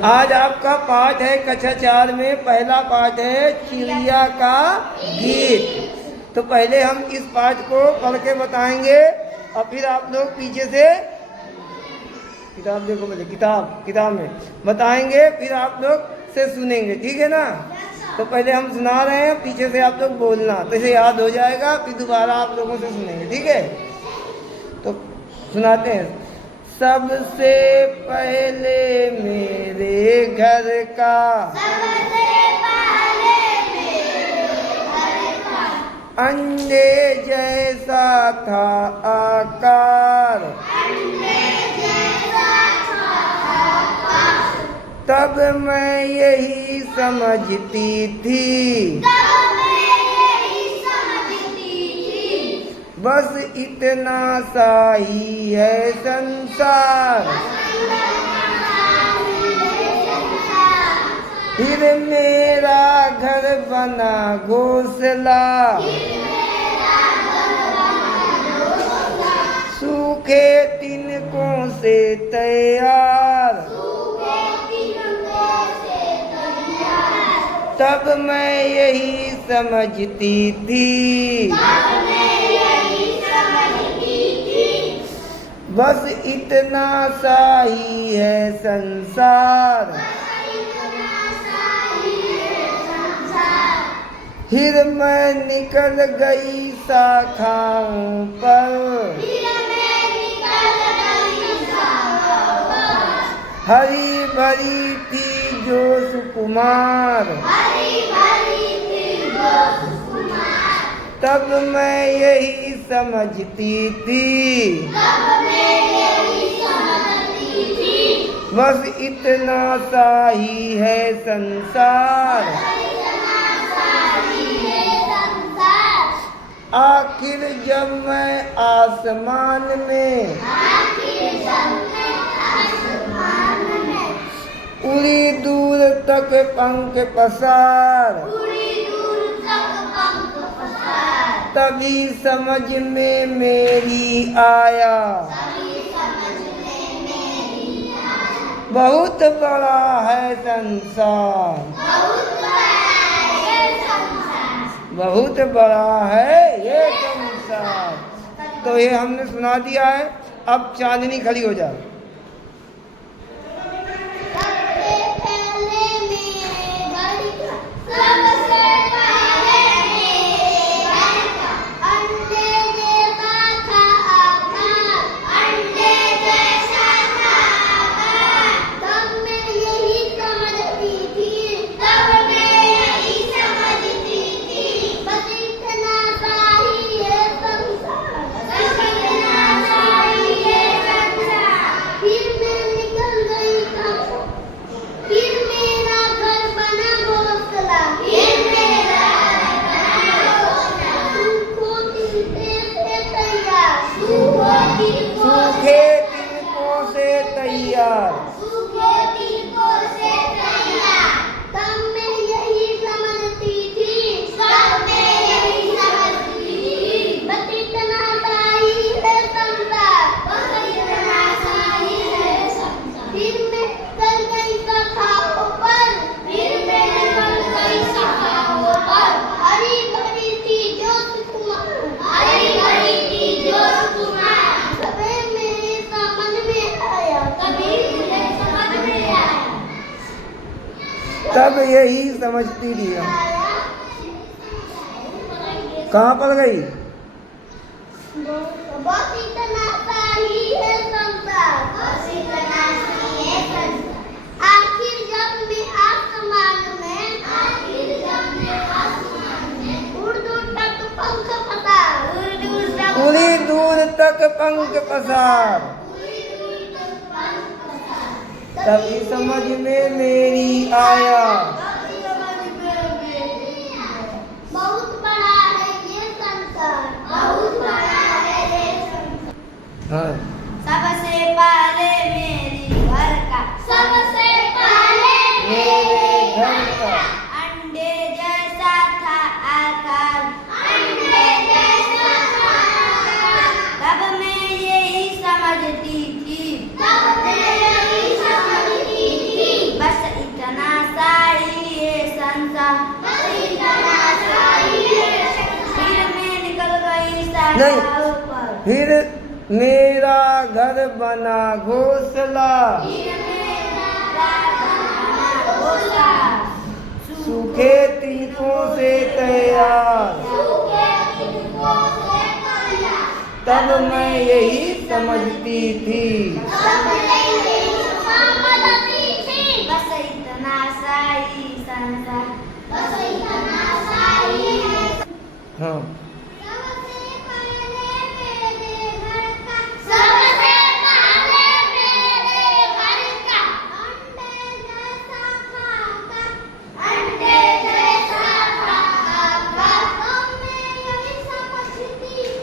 आज आपका पाठ है कक्षा 4 में पहला पाठ है चिड़िया का गीत। तो पहले हम इस पाठ को पढ़ के बताएंगे और फिर आप लोग पीछे से किताब देखो, बोले किताब में बताएंगे, फिर आप लोग से सुनेंगे, ठीक है ना। तो पहले हम सुना रहे हैं, पीछे से आप लोग बोलना, तो इसे याद हो जाएगा, फिर दोबारा आप लोगों से सुनेंगे, ठीक है। तो सुनाते हैं। सबसे पहले मेरे घर का अंडे जैसा था आकार, तब मैं यही समझती थी, बस इतना सा ही है संसार। फिर मेरा घर बना घोंसला, सूखे तिनकों से तैयार, तब मैं यही समझती थी, बस इतना सा ही है संसार। फिर मैं निकल गई शाखाओं पर, हरी भरी थी जो सुकुमार, तब मैं यही समझती थी, बस इतना सा ही है संसार। आखिर जब मैं आसमान में उड़ी दूर तक पंख पसार, तभी समझ में मेरी आया, बहुत बड़ा है संसार, बहुत बड़ा है ये संसार। तो ये हमने सुना दिया है। अब चांदनी खड़ी हो जाए। सूखे तिनकों से तैयार, तब मैं यही समझती थी, बस इतना सा ही है संसार। फिर मैं चल गई शाखाओं पर, हरी भरी थी जो सुकुमार, तब यही समझती थी। कहाँ पर गई? बस इतना सा ही है संसार। आखिर जब मैं आसमान में उड़ी दूर तक पंख पसार, तभी समझ में मेरी आया, बहुत बड़ा है ये संसार, हाँ। सबसे पहले मेरे घर का, मेरे घर का अंडे जैसा था आकार, तब मैं यही समझती थी, बस नहीं, फिर मेरा घर बना घोंसला, सूखे तिनकों से तैयार, तब मैं यही समझती थी। बस इतना सा ही संसार, बस इतना सा ही है। हाँ, सबसे पहले मेरे घर का, सबसे पहले मेरे घर का, अंडे जैसा खाका, अंडे जैसा खाका, तब मैं यही समझती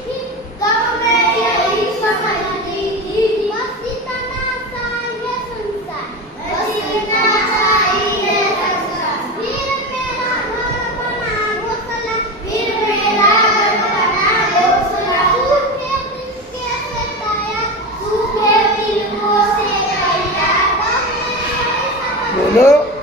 थी, तब मैं यही समझती थी, बस इतना सा ये संसार, बस इतना सा ये संसार। फिर मेरा घर बना घोंसला, फिर मेरा घर बना घोंसला, सूखे तिनके से तैयार, सूखे तिनकों से तैयार, तब मैं यही समझती बोलो।